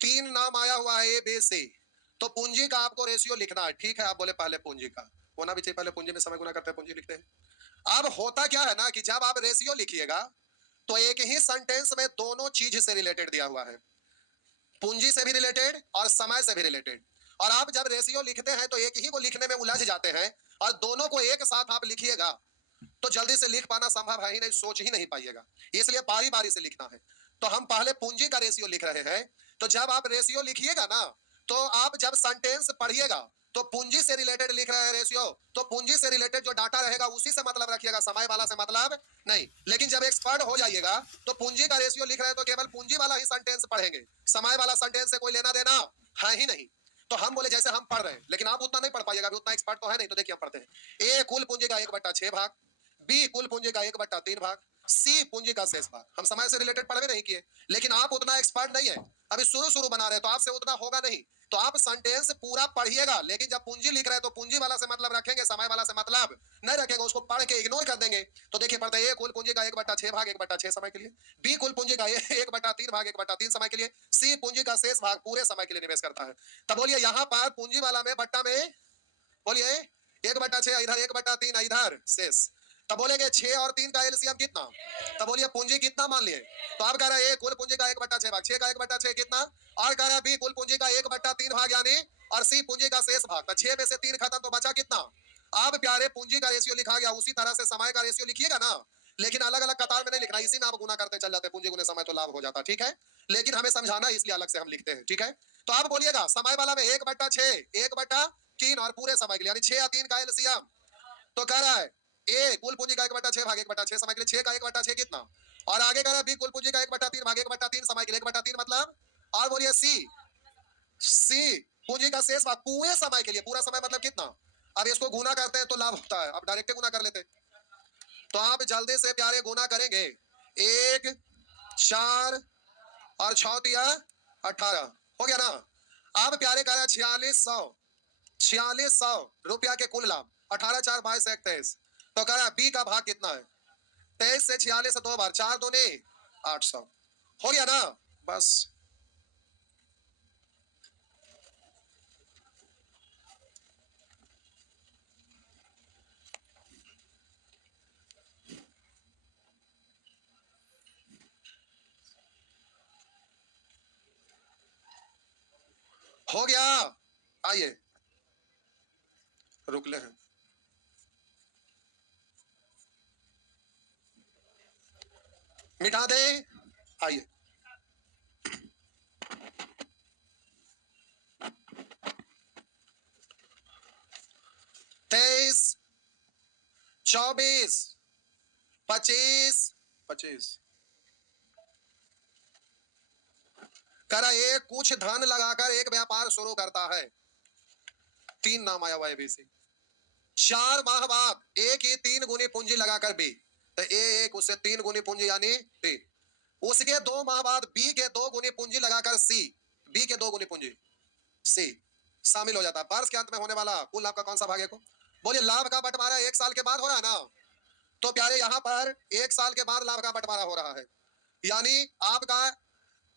तीन नाम आया हुआ है ए बी सी, तो पूंजी का आपको रेशियो लिखना है। ठीक है, आप बोले पहले पूंजी का होना भी चाहिए, पहले पूंजी में समय गुना करते हैं, पूंजी लिखते हैं। अब होता क्या है ना कि जब आप रेशियो लिखिएगा तो एक ही सेंटेंस में दोनों चीज से रिलेटेड दिया हुआ है, पूंजी से भी रिलेटेड और समय से भी रिलेटेड। और आप जब रेशियो लिखते हैं तो एक ही को लिखने में उलझ जाते हैं, और दोनों को एक साथ आप लिखिएगा तो जल्दी से लिख पाना संभव है ही नहीं, सोच ही नहीं पाइएगा। इसलिए बारी बारी से लिखना है। तो हम पहले पूंजी का रेशियो लिख रहे हैं। तो जब आप रेशियो लिखिएगा ना, तो आप जब सेंटेंस पढ़िएगा तो पूंजी से रिलेटेड लिख रहे हैं रेशियो, तो पूंजी से रिलेटेड जो डाटा रहेगा उसी से मतलब रखिएगा, समय वाला से मतलब नहीं। लेकिन जब एक्सपर्ट हो जाइएगा तो पूंजी का रेशियो लिख रहे हैं तो केवल पूंजी वाला ही सेंटेंस पढ़ेंगे, समय वाला सेंटेंस से कोई लेना देना है ही नहीं। तो हम बोले जैसे हम पढ़ रहे हैं, लेकिन आप उतना नहीं पढ़ पाइएगा, अभी उतना एक्सपर्ट तो है नहीं। तो देखिए हम पढ़ते हैं। ए कुल पूंजी का 1/6 भाग, बी कुल पूंजी का 1/3 भाग, सी पूंजी का शेष भाग। हम समय से रिलेटेड पढ़ भी नहीं किए, लेकिन आप उतना एक्सपर्ट नहीं है, अभी शुरू शुरू बना रहे हैं, तो आपसे उतना होगा नहीं। तो आप सेंटेंस पूरा पढ़िएगा, लेकिन जब पूंजी लिख रहे हैं तो पूंजी वाला से मतलब रखेंगे, समय वाला से मतलब नहीं रखेंगे, उसको पढ़ के इग्नोर कर देंगे। तो देखिए पढ़ते हैं, ए कुल पूंजी का 1/6 भाग 1/6 समय के लिए, बी कुल पूंजी का 1/3 भाग 1/3 समय के लिए, सी पूंजी का शेष भाग पूरे समय के लिए निवेश करता है। तब बोलिए यहाँ पर पूंजी वाला में बट्टा में बोलिए 1/6, इधर 1/3, इधर शेष। तब बोलेंगे 6 और 3 का एलसीएम कितना? तब बोलिए पूंजी कितना मान लिए? तो आप कह रहे हैं कुल पूंजी का 1/6 भाग, 6 का 1/6 कितना? और कह रहे हैं बी कुल पूंजी का 1/3 भाग यानी, और सी पूंजी का शेष भाग। तो 6 में से 3 खत्म तो बचा कितना? अब प्यारे पूंजी का रेशियो लिखा गया, उसी तरह से समय का रेशियो लिखिएगा ना, लेकिन अलग अलग कतार में नहीं लिखना, इसी में आप गुना करते चल जाते, पूंजी गुने समय तो लाभ हो जाता। ठीक है, लेकिन हमें समझाना इसलिए अलग से हम लिखते हैं। ठीक है, तो आप बोलिएगा समय वाला में 1/6 1/3 और पूरे समय के लिए यानी 6 या 3 का एलसीएम। तो कह रहा है ए कुल पूंजी का 1/6 भाग 1/6 समय के लिए, 6 का 1/6 कितना? और आगे कह रहा है बी कुल पूंजी का 1/3 भाग 1/3 समय के लिए, 1/3 मतलब। और बोलिए सी पूंजी का शेष भाग पूरे समय के लिए, पूरा समय मतलब कितना? अब इसको गुना करते हैं तो लाभ होता है, अब डायरेक्ट गुना कर लेते हैं। तो आप जल्दी से प्यारे गुना करेंगे, 1 4 और 6 दिया 18 हो गया ना। अब प्यारे कह रहा है 4600 रुपया के कुल लाभ, 18 4 22 23। तो कह रहा है बी का भाग कितना है? 23 से 46 दो बार, 4 दूनी 800 हो गया ना। बस हो गया। आइए रुक ले हैं, मिटा दे। आइए 23 24 25 25 करा एक कुछ धन लगाकर एक व्यापार शुरू करता है। 3 नाम आया हुआ एबीसी। 4 माह बाद एक ही 3 गुनी पूंजी लगाकर बी, तो ए एक उससे 3 गुनी पूंजी यानी बी। उसके 2 माह बाद बी के 2 गुनी पूंजी लगाकर सी, बी के 2 गुनी पूंजी सी शामिल हो जाता है। वर्ष के अंत में होने वाला कुल लाभ का कौन सा भाग है को? बोलिए लाभ का बंटवारा 1 साल के बाद हो रहा है ना। तो प्यारे यहाँ पर 1 साल के बाद लाभ का बंटवारा हो रहा है, यानी आपका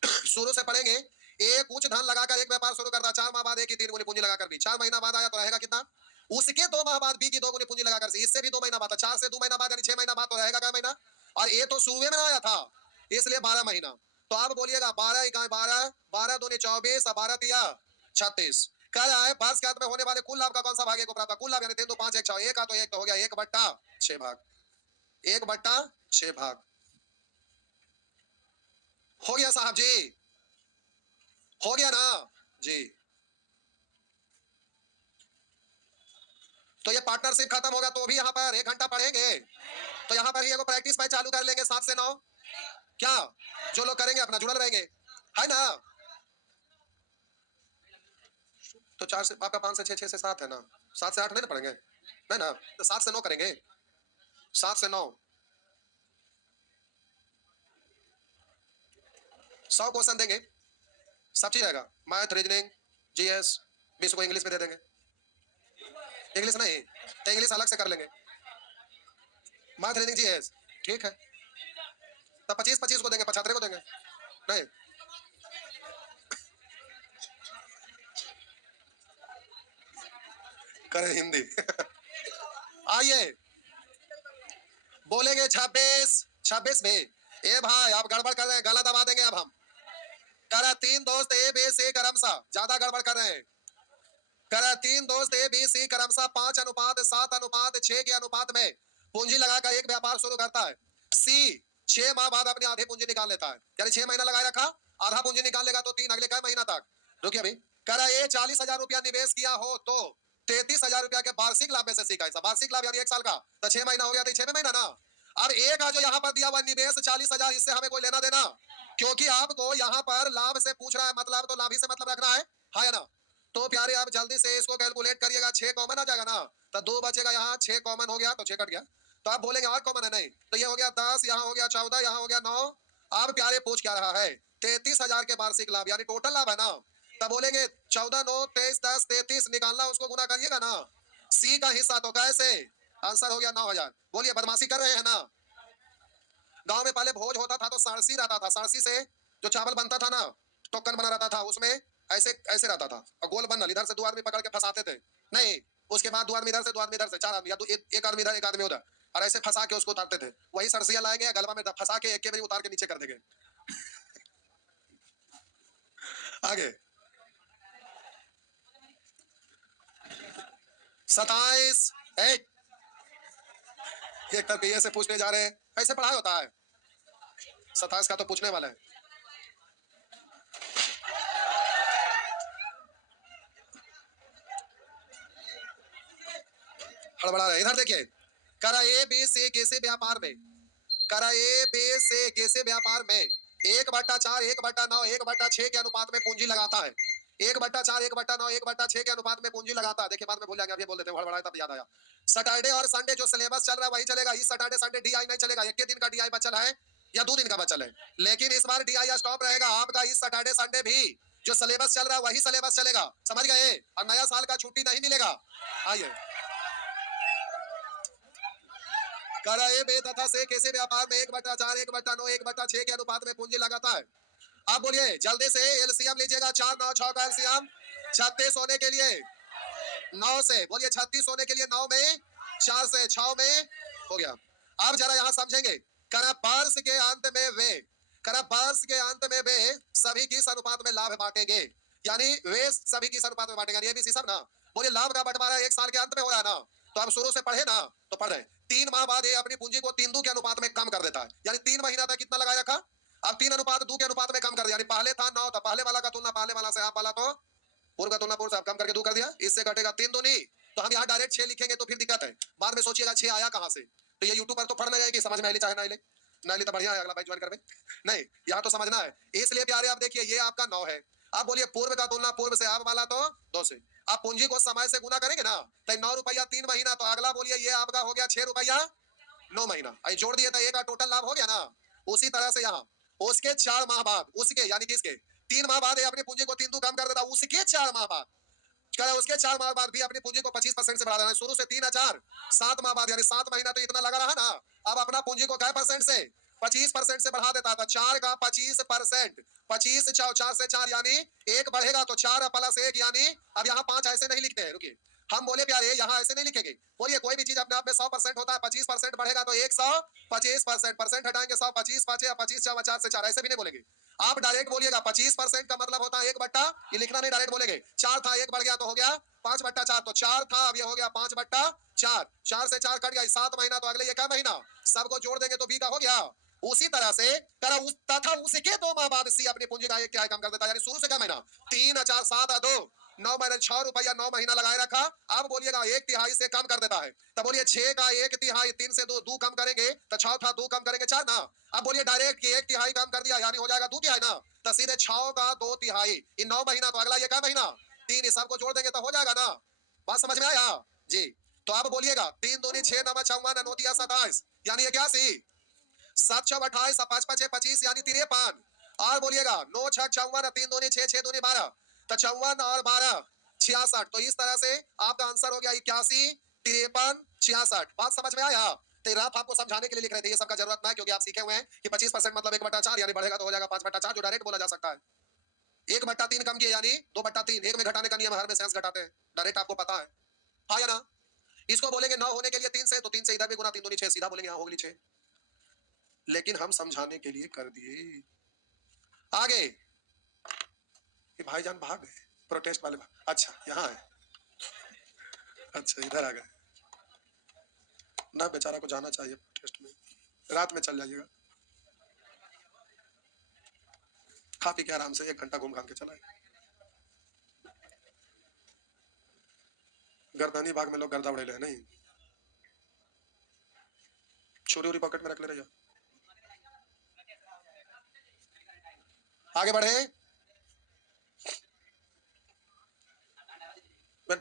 शुरू से पढ़ेंगे, एक कुछ धन लगाकर एक व्यापार शुरू करता, 4 माह बाद एक ही 3 गुनी पूंजी लगाकर भी, 4 महीना बाद आया तो रहेगा कितना? उसके 2 माह बाद बी की 2 गुनी पूंजी लगाकर सी, इससे भी 2 महीना बाद, 4 से 2 महीना बाद यानी 6 महीना बाद तो रहेगा क्या महीना? और ए तो शुरू में आया था, इसलिए 12 महीना। तो आप बोलिएगा 12 इकाई 12, 12 दूनी 24 और 12 तिया 36। कह रहा है वर्ष के अंत में होने वाले कुल लाभ का कौन सा भाग को प्राप्त, कुल लाभ यानी 3 2 5 1 6, एक का तो एक तो हो गया 1/6 भाग, 1/6 भाग हो गया साहब जी, हो गया ना जी। तो ये पार्टनरशिप खत्म होगा तो भी यहाँ पर 1 घंटा पढ़ेंगे, तो यहाँ पर ही एगो प्रैक्टिस मैच चालू कर लेंगे 7 से 9, क्या जो लोग करेंगे अपना जुड़ल रहेंगे, है ना। तो 4 से आपका 5 से 6, 6 से 7 है ना, 7 से 8 नहीं ना पढ़ेंगे, नहीं ना, तो 7 से 9 करेंगे, 7 से 9 100 क्वेश्चन देंगे, सब चीज आएगा, मैथ रीजनिंग जीएस, 20 को इंग्लिश में दे देंगे, इंग्लिश नहीं तो इंग्लिश अलग से कर लेंगे, मैथ रीजनिंग जीएस ठीक है, तब 25 को देंगे, 75 को देंगे, नहीं करें हिंदी आइए बोलेंगे 26 में, ए भाई आप गड़बड़ कर रहे हैं, गला दबा देंगे अब हम, कह रहा 3 दोस्त ए बी सी क्रमशः, ज्यादा गड़बड़ कर रहे हैं, कह रहा 3 दोस्त ए बी सी क्रमशः 5:7:6 के अनुपात में पूंजी लगाकर एक व्यापार शुरू करता है। सी 6 माह बाद अपनी आधी पूंजी निकाल लेता है, यानी 6 महीना लगाए रखा, आधा पूंजी निकाल लेगा तो 3 अगले का महीना तक। रुकिए अभी, कह रहा है 40,000 रुपया निवेश किया हो तो 33,000 रुपया के वार्षिक लाभ में से सीखा, वार्षिक लाभ यानी 1 साल का, तो 6 महीना हो गया तो 6 महीना ना। अब एक जो यहाँ पर दिया हुआ निवेश 40,000, इससे हमें कोई लेना देना, क्योंकि आपको यहाँ पर लाभ से पूछ रहा है, मतलब तो लाभ ही से मतलब रखना है, हाँ या ना। तो प्यारे आप जल्दी से इसको कैलकुलेट करिएगा, 6 कॉमन आ जाएगा ना, तो 2 बचेगा, यहाँ 6 कॉमन हो गया तो 6 कट गया, तो आप बोलेंगे और कॉमन है, नहीं तो ये हो गया 10, यहाँ हो गया 14, यहाँ हो गया 9। आप प्यारे पूछ क्या रहा है 33,000 के वार्षिक लाभ यानी टोटल लाभ है ना, तब बोलेंगे 14 9 23 10 33 निकालना, उसको गुना करिएगा ना, सी का हिस्सा तो कैसे, आंसर हो गया 9,000। बोलिए बदमाशी कर रहे हैं ना। गांव में पहले भोज होता था तो सारसी रहता था, सारसी से जो चावल बनता था ना, टोकन बना रहता था, उसमें ऐसे ऐसे रहता था और गोल बनल, इधर से 2 आदमी पकड़ के फंसाते थे, नहीं उसके बाद 2 आदमी इधर से 2 आदमी इधर से, 4 आदमी या एक आदमी इधर एक आदमी उधर, और ऐसे फंसा के उसको उतारते थे, वही सरसिया लाएंगे गलवा में फंसा के एक के बार उतार के नीचे कर देंगे आगे 27 एक तरफ से पूछने जा रहे हैं, कैसे पढ़ाई होता है, 27 का तो पूछने वाला है। हड़बड़ा रहे, इधर देखिए, करा ए बी सी किसी व्यापार में, करा ए बी सी किसी व्यापार में 1/4 1/9 1/6 के अनुपात में पूंजी लगाता है, 1/4 1/9 1/6 के अनुपात में पूंजी लगाता है। देखिए बाद में भूल जाएंगे, अब ये बोल देते हैं, हड़बड़ाए तब याद आया। सैटरडे और संडे जो सिलेबस चल रहा है वही चलेगा, इस सैटरडे संडे डीआई नहीं चलेगा, एक दिन का डीआई बचल है या 2 दिन का बचल है, लेकिन इस बार डीआई स्टॉप रहेगा आपका, इस सैटरडे संडे भी जो सिलेबस चल रहा है वही सिलेबस चलेगा, समझ गए, और नया साल का छुट्टी नहीं मिलेगा। आइए करा ए बे तथा से कैसे व्यापार में 1/4 1/9 1/6 के अनुपात में पूंजी लगाता है। आप बोलिए जल्दी से एलसीएम लीजिएगा, 4 9 6 का एलसीएम 36 होने के लिए 9 से, बोलिए 36 होने के लिए 9 में 4 से 6 में हो गया। अब जरा यहाँ समझेंगे, करा वर्ष के अंत में वे, करा वर्ष के अंत में वे सभी किस अनुपात में लाभ बांटेंगे, यानी वे सभी किस अनुपात में बांटेंगे, ये भी सब ना। बोलिए लाभ का बंटवारा 1 साल के अंत में हो रहा है ना, तो आप शुरू से पढ़े ना, तो पढ़ रहे 3 माह बाद ये अपनी पूंजी को 3 2 के अनुपात में कम कर देता है, यानी 3 महीना तक कितना लगाए रखा, अब 3:2 के अनुपात में कम कर दिया, यानी पहले था 9, तो पहले वाला का तुलना पहले वाला से आप वाला तो पूर्व का तुलना पूर्व से आप कम करके 2 कर दिया, इससे घटेगा 3 दूनी, तो हम यहाँ डायरेक्ट 6 लिखेंगे तो फिर दिक्कत है, बाद में सोचिएगा 6 आया कहाँ से, तो ये यूट्यूब पर तो पढ़ जाएगी, समझ में आए चाहे ना ले, ना ले तो बढ़िया है, अगला भाई ज्वाइन कर नहीं, यहाँ तो समझना है, इसलिए प्यारे आप देखिए ये आपका 9 है, आप बोलिए पूर्व का तुलना पूर्व से, आप वाला तो 2 से, आप पूंजी को समय से गुना करेंगे ना, तो 9 रुपया 3 महीना, तो अगला बोलिए ये आपका हो गया 6 रुपया 9 महीना, जोड़ दिए तो एक का टोटल लाभ हो गया ना। उसी तरह से यहाँ उसके 4 माह बाद, उसके यानी कि इसके 3 माह बाद अपनी पूंजी को 3 2 कम कर देता, उसके 4 माह बाद, क्या उसके 4 माह बाद भी अपनी पूंजी को 25% से बढ़ा देना, शुरू से 3 4 7 माह बाद, यानी 7 महीना तो इतना लगा रहा ना, अब अपना पूंजी को क्या परसेंट से 25% से बढ़ा देता था, 4 का 25%, 25 4 से 4 यानी 1 बढ़ेगा तो 4 + 1 यानी, अब यहाँ 5 ऐसे नहीं लिखते हैं, रुकिए हम बोले प्यारे यहाँ ऐसे नहीं लिखेंगे। बोलिए कोई भी चीज अपने आप में 100% होता है, 25% बढ़ेगा तो 125%, परसेंट हटाएंगे 100, 25 5 या 25 4 से 4, ऐसे भी नहीं बोलेंगे। आप डायरेक्ट बोलिएगा 25% का मतलब होता है 1 बट्टा, ये लिखना नहीं, डायरेक्ट बोलेंगे 4 था 1 बढ़ गया तो हो गया 5/4, तो 4 था अब ये हो गया 5/4, 4 से 4 कट गया 7 महीना, तो अगले ये क्या महीना, सबको जोड़ देंगे तो बी का हो गया। उसी तरह से उस तथा उसके 2 माह बाद सी अपनी पूंजी का एक तिहाई कम कर देता है, यानी शुरू से क्या महीना 3 4 7 2 9 महीने 6 रुपया 9 महीना लगाए रखा, अब बोलिएगा 1 तिहाई से कम कर देता है। तब बोलिए 6 का 1 तिहाई, 3 से 2 कम करेंगे तो 6 था 2 कम करेंगे 4 ना। अब बोलिए डायरेक्ट कि 1 तिहाई कम कर दिया यानी हो जाएगा 2 तिहाई ना, तो सीधे 6 का 2 तिहाई इन 9 महीना, तो अगला ये क्या महीना 3, इस सबको जोड़ देंगे तो हो जाएगा ना। बात समझ में आया जी। तो अब बोलिएगा 3 दूनी 6 9 54 9 दिया 27, यानी 81, 7 6 28, 5 5 25 यानी 53, और बोलिएगा 9 6 54, 3 दूनी 6 6 दूनी 12, तो 54 और 12 66। तो इस तरह से आपका आंसर हो गया 81 53 66। बात समझ में आया। तो रात आपको समझाने के लिए लिख रहे थे, ये सबका जरूरत नहीं, क्योंकि आप सीखे हुए हैं कि 25% मतलब 1/4 यानी बढ़ेगा तो हो जाएगा 5/4, जो डायरेक्ट बोला जा सकता है। 1/3 कम किया यानी 2/3, एक में घटाने का नियम हर में सेंस घटाते हैं, डायरेक्ट आपको पता है, हाँ या ना। इसको बोलेंगे 9 होने के लिए 3 से, तो 3 से इधर भी गुना, 3 दूनी 6, सीधा बोलेंगे हाँ होगी 6, लेकिन हम समझाने के लिए कर दिए। आगे कि भाईजान भाग गए, प्रोटेस्ट वाले अच्छा यहाँ है, अच्छा इधर आ गए ना, बेचारा को जाना चाहिए प्रोटेस्ट में, रात में चल जाइएगा, खा पी के आराम से 1 घंटा घूम घाम के चला। गर्दनी बाग में लोग गर्दा उड़ेले हैं नहीं, छुरी उरी पॉकेट में रख ले रहे। आगे बढ़े,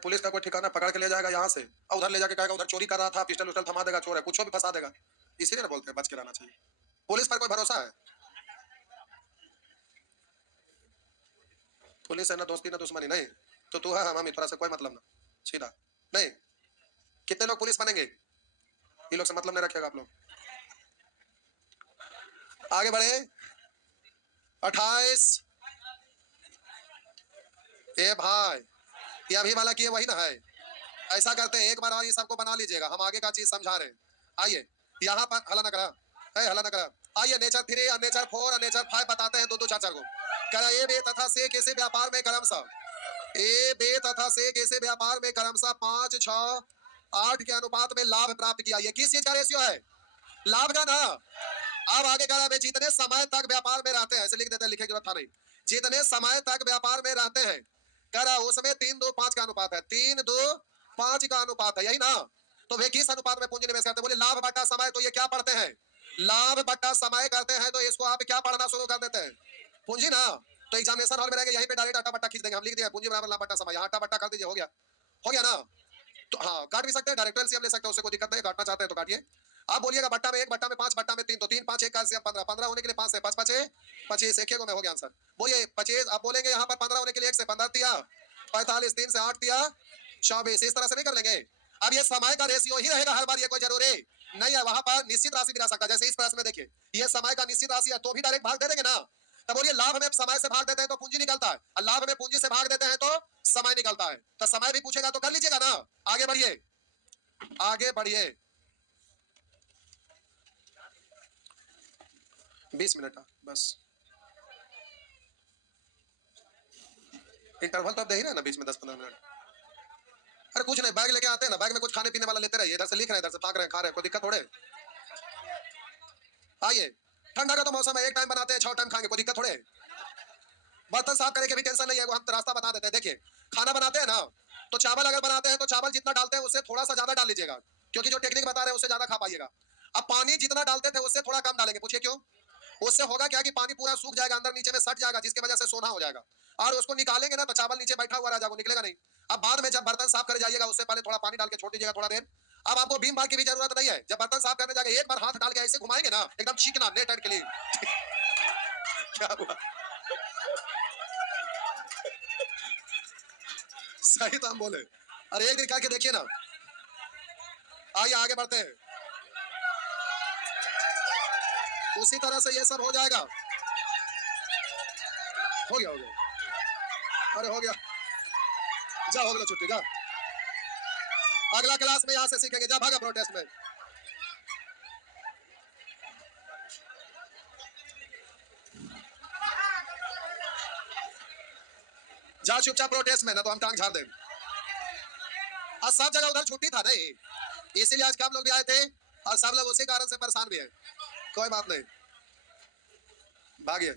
पुलिस का कोई ठिकाना, पकड़ के ले जाएगा यहाँ से और उधर ले जाके कहेगा उधर चोरी कर रहा था, पिस्टल उस्टल थमा देगा, चोर है, कुछ भी फंसा देगा। इसीलिए ना बोलते हैं बच के रहना चाहिए, पुलिस पर कोई भरोसा है। पुलिस है ना दोस्ती ना दुश्मनी, नहीं तो तू है हम थोड़ा सा कोई मतलब ना, सीधा नहीं। कितने लोग पुलिस बनेंगे, ये लोग से मतलब नहीं रखेगा आप लोग। आगे बढ़े 28, ए भाई ये अभी वाला किए वही ना है। ऐसा करते हैं एक बार और ये सबको बना लीजिएगा, हम आगे का चीज समझा रहे हैं। आइए यहाँ पर हला ना करा है, हला ना करा। आइए नेचर 3 और नेचर 4 और नेचर 5 बताते हैं, 2 2 4 4 को। कह रहा ए बे तथा से कैसे व्यापार में क्रमशः, ए बे तथा से कैसे व्यापार में क्रमशः 5 6 8 के अनुपात में लाभ प्राप्त किया। ये किस चीज का रेशियो है, लाभ का ना। अब आगे कह रहा है जितने समय तक व्यापार में रहते हैं, ऐसे लिख देते हैं, लिखे की जरूरत था नहीं, जितने समय तक व्यापार में रहते हैं, कह रहा उसमें 3 2 5 का अनुपात है, 3 2 5 का अनुपात है, यही ना। तो वे किस अनुपात में पूंजी निवेश करते हैं, बोले लाभ बटा समय। तो ये क्या पढ़ते हैं, लाभ बटा समय करते हैं, तो इसको आप क्या पढ़ना शुरू कर देते हैं, पूंजी ना। तो एग्जामिनेशन हॉल में रहेंगे, यहीं पे डायरेक्ट आटा बट्टा खींच देंगे, हम लिख दिया पूंजी बराबर लाभ बटा समय, यहाँ आटा बट्टा कर दीजिए, हो गया ना। तो हाँ काट भी सकते हैं, डायरेक्ट एलसीएम ले सकते हैं, उससे कोई दिक्कत नहीं, काटना चाहते हैं तो काटिए। आप बोलिएगा बट्टा में 1, बट्टा में 5, बट्टा में 3, तो 3 5 1 का एलसीएम 15, 15 होने के लिए 5 से 5 5 25, एक में हो गया आंसर। बोलिए 25, आप बोलेंगे यहाँ पर 15 होने के लिए 1 से 15 दिया 45, 3 से 8 दिया 24, इस तरह से नहीं कर लेंगे। अब ये समय का रेशियो ही रहेगा हर बार, ये कोई जरूरी नहीं है, वहां पर निश्चित राशि भी रह सकता है, जैसे इस प्रश्न में देखिए ये समय का निश्चित राशि है, तो भी डायरेक्ट भाग दे देंगे ना। तब बोलिए लाभ में समय से भाग देते हैं तो पूंजी निकलता है, और लाभ में पूंजी से भाग देते हैं तो समय निकलता है। तो समय भी पूछेगा तो कर लीजिएगा ना। आगे बढ़िए, आगे बढ़िए, 20 मिनट बस, इंटरवल तो अब दे ही रहे ना बीच में 10 15 मिनट। अरे कुछ नहीं, बैग लेके आते हैं ना, बैग में कुछ खाने पीने वाला लेते रहिए, इधर से लिख रहे हैं, इधर से फाक रहे हैं, खा रहे हैं, कोई दिक्कत थोड़े। आइए ठंडा का तो मौसम है, 1 टाइम बनाते हैं 6 टाइम खाएंगे, कोई दिक्कत थोड़े। बर्तन साफ करने की भी टेंशन नहीं है, वो हम रास्ता बता देते हैं। देखिए खाना बनाते हैं ना, तो चावल अगर बनाते हैं तो चावल जितना डालते हैं उससे थोड़ा सा ज्यादा डाल लीजिएगा, क्योंकि जो टेक्निक बता रहे हैं उससे ज्यादा खा पाइएगा। अब पानी जितना डालते थे उससे थोड़ा कम डालेंगे, पूछिए क्यों। उससे होगा क्या कि पानी पूरा सूख जाएगा, अंदर नीचे में सट जाएगा, जिसकी वजह से सोना हो जाएगा, और उसको निकालेंगे ना तो चावल नीचे बैठा हुआ रह जाएगा, निकलेगा नहीं। अब बाद में जब बर्तन साफ कर जाइएगा उससे पहले थोड़ा पानी डाल के छोड़ दीजिएगा थोड़ा देर। अब आपको बीम बार की भी जरूरत नहीं है, जब बर्तन साफ करने जाएंगे एक बार हाथ डाल के ऐसे घुमाएंगे ना, एकदम चिकना नेट एंड क्लीन। क्या हुआ, सही तो हम बोले। अरे एक दिन करके देखिए ना। आइए आगे बढ़ते हैं, उसी तरह से ये सब हो जाएगा। हो गया, अरे हो गया, जा हो गया छुट्टी जा। अगला क्लास में यहां से सीखेंगे। जा भागा प्रोटेस्ट में। जा चुपचाप प्रोटेस्ट में, ना तो हम टांग झाड़ दें। आज सब जगह उधर छुट्टी था नहीं, इसीलिए आज हम लोग भी आए थे और सब लोग उसी कारण से परेशान भी हैं। कोई बात नहीं, भागिए।